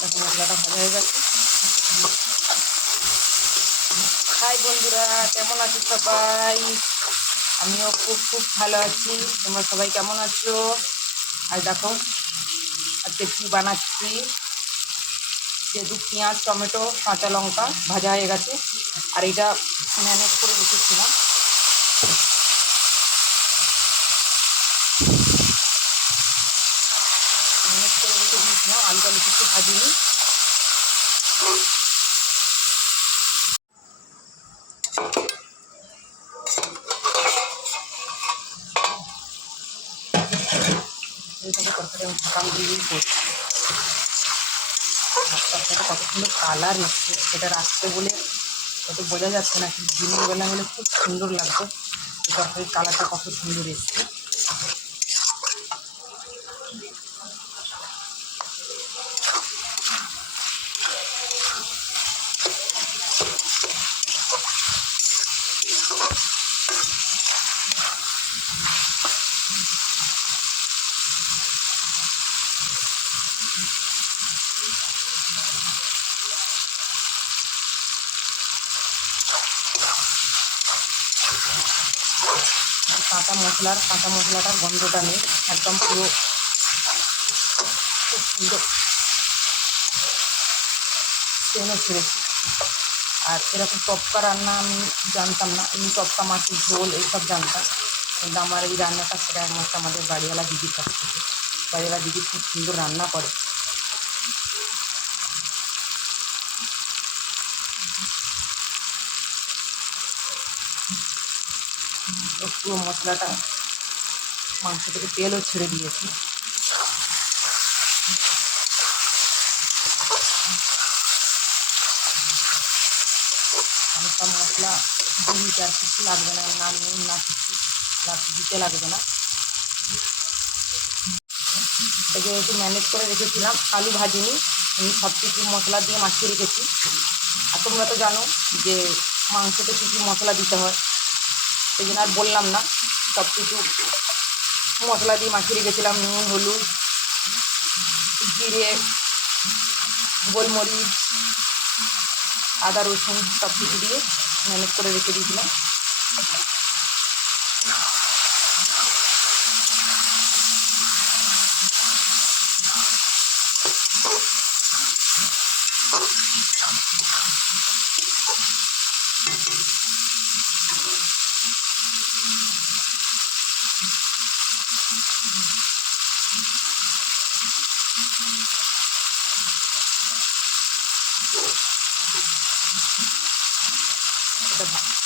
দেখো মশলাটা ভাজা হয়ে গেছে। হাই বন্ধুরা, কেমন আছো সবাই? আমিও খুব খুব ভালো আছি। তোমরা সবাই কেমন আছো? আর দেখো, আজকে কী বানাচ্ছি? যেহেতু পেঁয়াজ, টমেটো, কাঁচা লঙ্কা ভাজা হয়ে গেছে। আর এটা ম্যানেজ করে রেখেছিলাম ম্যানেজ করে রেখে দিয়েছিলাম আলু টালু কিছু ভাজিনি এইটাকে আমি ঢাকান দিয়েই করছি। তরকারিটা কত সুন্দর কালার এসছে। এটা রাখতে বলে কত বোঝা যাচ্ছে না, কিন্তু দিনের বেলা হলে খুব সুন্দর লাগতো। তরকারির কালারটা কত সুন্দর এসছে। কাঁচা মশলার, কাঁচা মশলাটার গন্ধটা নেই একদম পুরো খুব সুন্দর স্টেনও ছেড়েছি আর এরকম টপকা রান্না আমি জানতাম না, এমনি টপকা, মাছের ঝোল এইসব জানতাম। কিন্তু আমার এই রান্নাটা সেটা একমাত্র আমাদের বাড়িওয়ালা দিদির কাছ থেকে। বাড়িওয়ালা দিদি খুব সুন্দর রান্না করে। পুরো মশলাটা, মাংস থেকে তেলও ছেড়ে দিয়েছি। হালকা মশলা দিতে আর কিছু লাগবে না না নুন, না কিছু দিতে লাগবে না। এটা যেহেতু ম্যানেজ করে রেখেছিলাম, আলু ভাজিনি, আমি সব কিছু মশলা দিয়ে মাখিয়ে রেখেছি। আর তোমরা তো জানো যে মাংসতে কী কী মশলা দিতে হয়। সেই জন্য আর বললাম না। সব কিছু মশলা দিয়ে মাখিয়ে রেখেছিলাম, নুন, হলুদ, জিরে, গোলমরিচ, আদা, রসুন সব কিছু দিয়ে ম্যানেজ করে রেখে দিয়েছিলাম।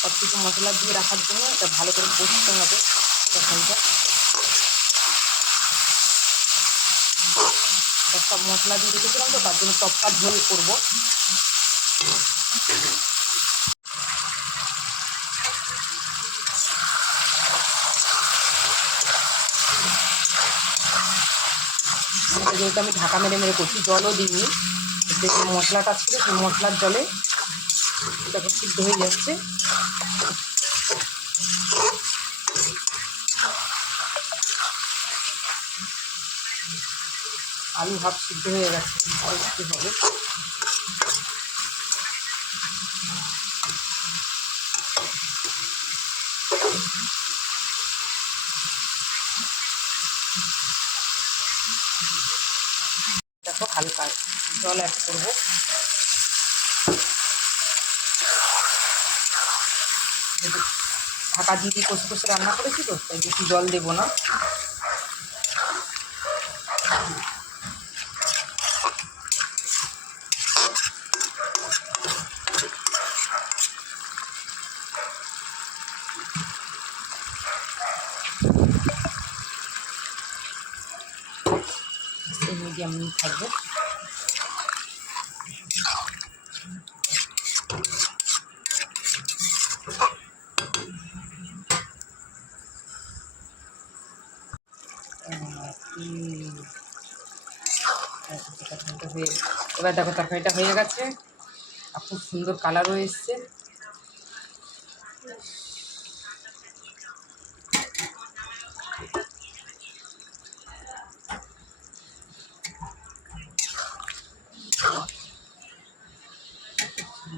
সব কিছু মশলা দিয়ে রাখার জন্য এটা ভালো করে কষতে হবে। সব মশলা দিয়ে রেখেছিলাম তো, তার জন্য টপকা ঝোল করব। যেহেতু আমি ঢাকা মেরে মেরে করছি, জলও দিইনি। যে মশলাটা ছিল সেই মশলার জলে এটাকে সিদ্ধ হয়ে যাচ্ছে। আলু হাফ সিদ্ধ হয়ে গেছে হবে। হালকা জল অ্যাড করব। ঢাকা দিয়ে কষে কষে রান্না করেছি তো, তাই বেশি জল দেবো না। মিডিয়াম থাকবে। এবার দেখো তরকারিটা হয়ে গেছে। আর খুব সুন্দর কালারও এসছে।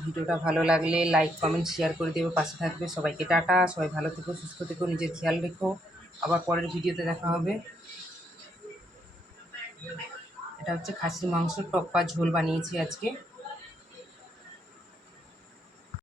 ভিডিওটা ভালো লাগলে লাইক, কমেন্ট, শেয়ার করে দেবে, পাশে থাকবে। সবাইকে টাটা, সবাই ভালো থেকো, সুস্থ থেকো, নিজের খেয়াল রেখো। আবার পরের ভিডিওতে দেখা হবে। এটা হচ্ছে খাসির মাংস টক বা ঝোল বানিয়েছি আজকে।